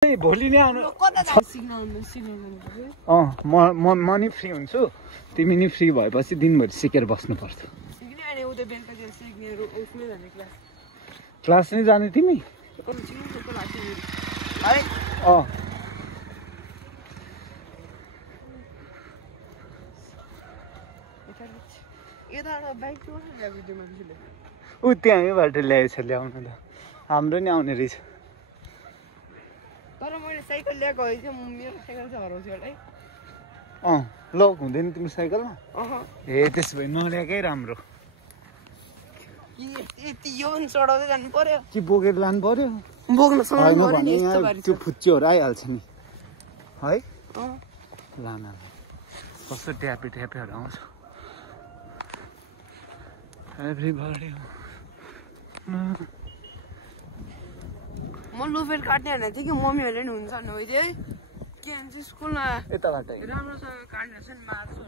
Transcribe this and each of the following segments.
भोलि नै आउनु म नि फ्री हुन्छु तिमी नि फ्री भएपछि दिनभरि सिकेर बस्नुपर्छ क्लास नै जाने तिमी ऊ त्यहाँबाट ल्याएछ ल्याउनु त हाम्रो नि आउने रहेछ तर मैले साइकल ल्याएको है चाहिँ मेरो साइकल चाहिँ हराउँछु होला है लक हुँदैन तिम्रो साइकलमा ए त्यसो भए नल्याएकै राम्रो यति यो पनि चढाउँदै जानु पर्यो कि बोकेर लानु पर्यो बोक्न त्यो फुच्चीहरू आइहाल्छ नि है लान कस्तो ट्यापे ट्यापेहरू आउँछ एभ्रीबडी म लुफेल काट्ने होइन थियो कि मम्मीहरूले नि हुन्छ भने है के भन्छ स्कुलमा यताबाट राम्रोसँग काट्ने छ नि मार्छु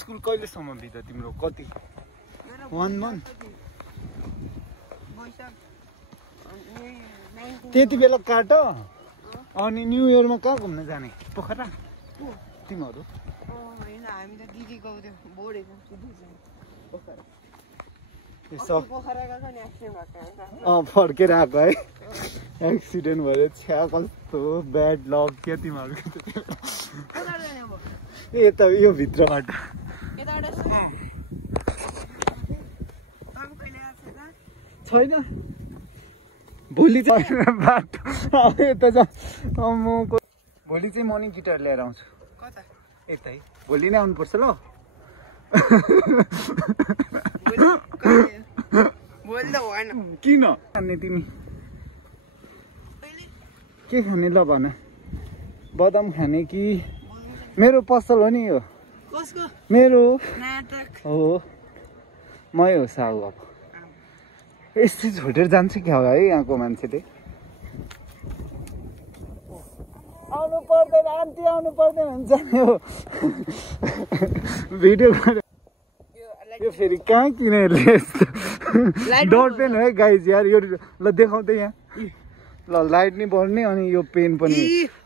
स्कुल कहिलेसम्म बित्यो तिम्रो कति 1 month त्यति बेला काट अनि न्यु इयरमा कहाँ घुम्न जाने पोखरा तिमीहरू होइन हामी त दिदी गाउँथ्यो बोडेको फर्केर आएको है एक्सिडेन्ट भयो छ्या कस्तो ब्याड लक क्या तिमीहरूको ए त यो भित्रबाट छैन भोलि चाहिँ बाटो यता भोलि चाहिँ म नि गिटार लिएर आउँछु यतै भोलि नै आउनुपर्छ ल किन खाने तिमी के खाने ल भन बदाम खाने कि मेरो पसल हो नि यो मेरो हो मै हो साहु अब यस्तै छोडेर जान्छ क्या हो है यहाँको मान्छेले आउनु पर्दैन आन्टी आउनु पर्दैन भन्छ नि हो भिडियो यो फेरि कहाँ किनेर डट्दैन है गाइज यार यो ल देखाउँदै यहाँ ल लाइट नि बढ्ने अनि यो पेन पनि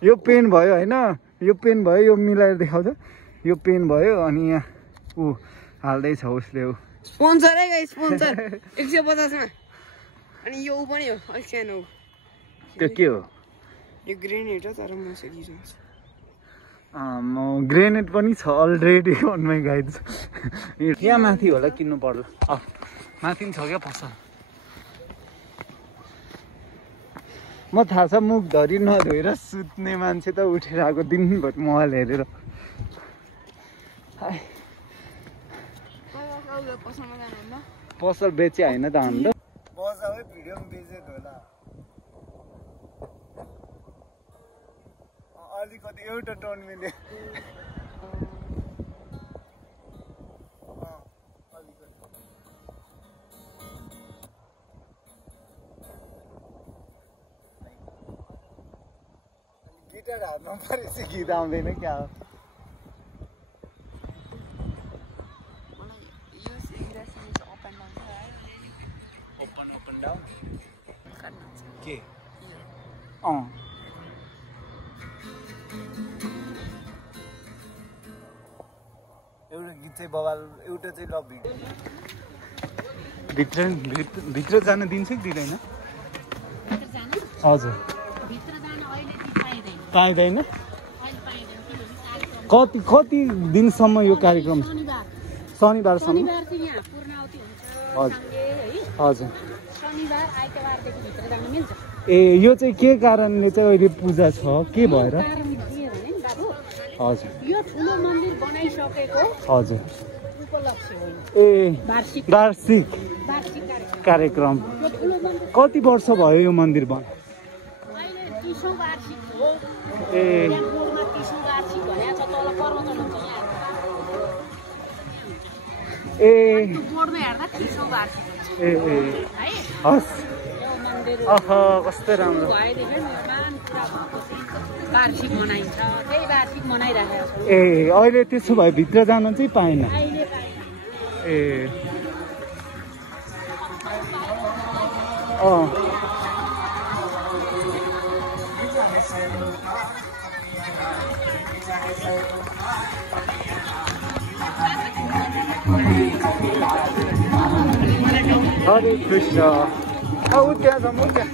यो पेन भयो होइन यो पेन भयो यो मिलाएर देखाउँछ यो पेन भयो अनि यहाँ ऊ हाल्दैछ उसले ऊ स्पोन्सर है गाइस स्पोन्सर 150 मा अनि यो पनि हो अलिक सानो त्यो के हो यो ग्रेनेड हो तर म सकिन्छ ग्रेनेड पनि छ अलरेडी अन माई गाइड यहाँ माथि होला किन्नु पर्ला माथि पनि छ क्या पसल म थाहा छ मुख धरी नधोएर सुत्ने मान्छे त उठेर आएको दिनभरि मोबाइल हेरेर पसल बेचे होइन त हाम्रो भिडियो पनि बेचेको होला अलिकति एउटा टोन मिल्यो गिटार हातमा परेपछि गीत आउँदैन क्या हो open down के एउटा गीत चाहिँ बवाल एउटा चाहिँ लभ भित्र जान दिन्छ कि दिँदैन हजुर पाइँदैन कति दिनसम्म यो कार्यक्रम शनिबारसम्म हजुर हजुर ए यो चाहिँ के कारणले चाहिँ अहिले पूजा छ के भएर हजुर यो ठुलो मन्दिर बनाइसकेको हजुर उपलक्ष्य हो ए वार्षिक कार्यक्रम कति वर्ष भयो यो मन्दिर बन अहिले 30औं वार्षिक हो ए बोर्डमा 30औं वार्षिक भनेको छ तल पर्वतन हुन्छ यहाँ ए बोर्डमा हेर्दा 30औं वार्षिक हुन्छ ए है हस् यो मन्दिर कस्तो राम्रो भएदेखि वार्षिक मनाइन्छ त्यही वार्षिक मनाइरहेको छ ए अहिले त्यसो भए भित्र जान चाहिँ पाएन अहिले पाएन ए हरे कृष्ण त्यहाँ छ म त्यहाँ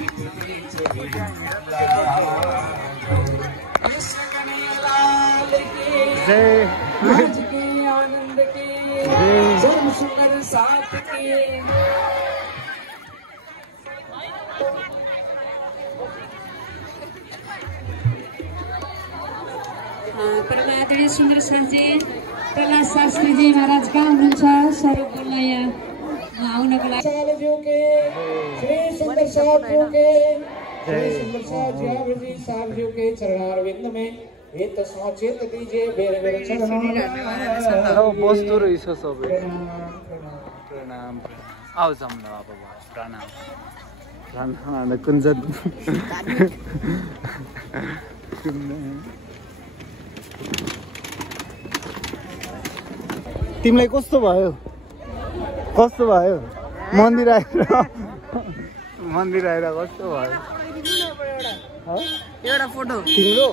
जय आनंद के जन्म सुंदर साथ के परमादरणीय सुन्दर शाहजी प्रहलाद शास्त्रीजी महाराज कहाँ हुनुहुन्छ स्वरूप बोल्न यहाँ आउनको लागि श्री सुंदर साहब जी साहब के चरणारविंद में हित सचेत दीजिए बेर बेर बस्दो रहेछ सबै प्रणाम आऊ जाऊँ न अब प्रणाम प्रणाम कुञ्जन तिमीलाई कस्तो भयो मन्दिर आएर कस्तो भयो एउटा फोटो तिम्रो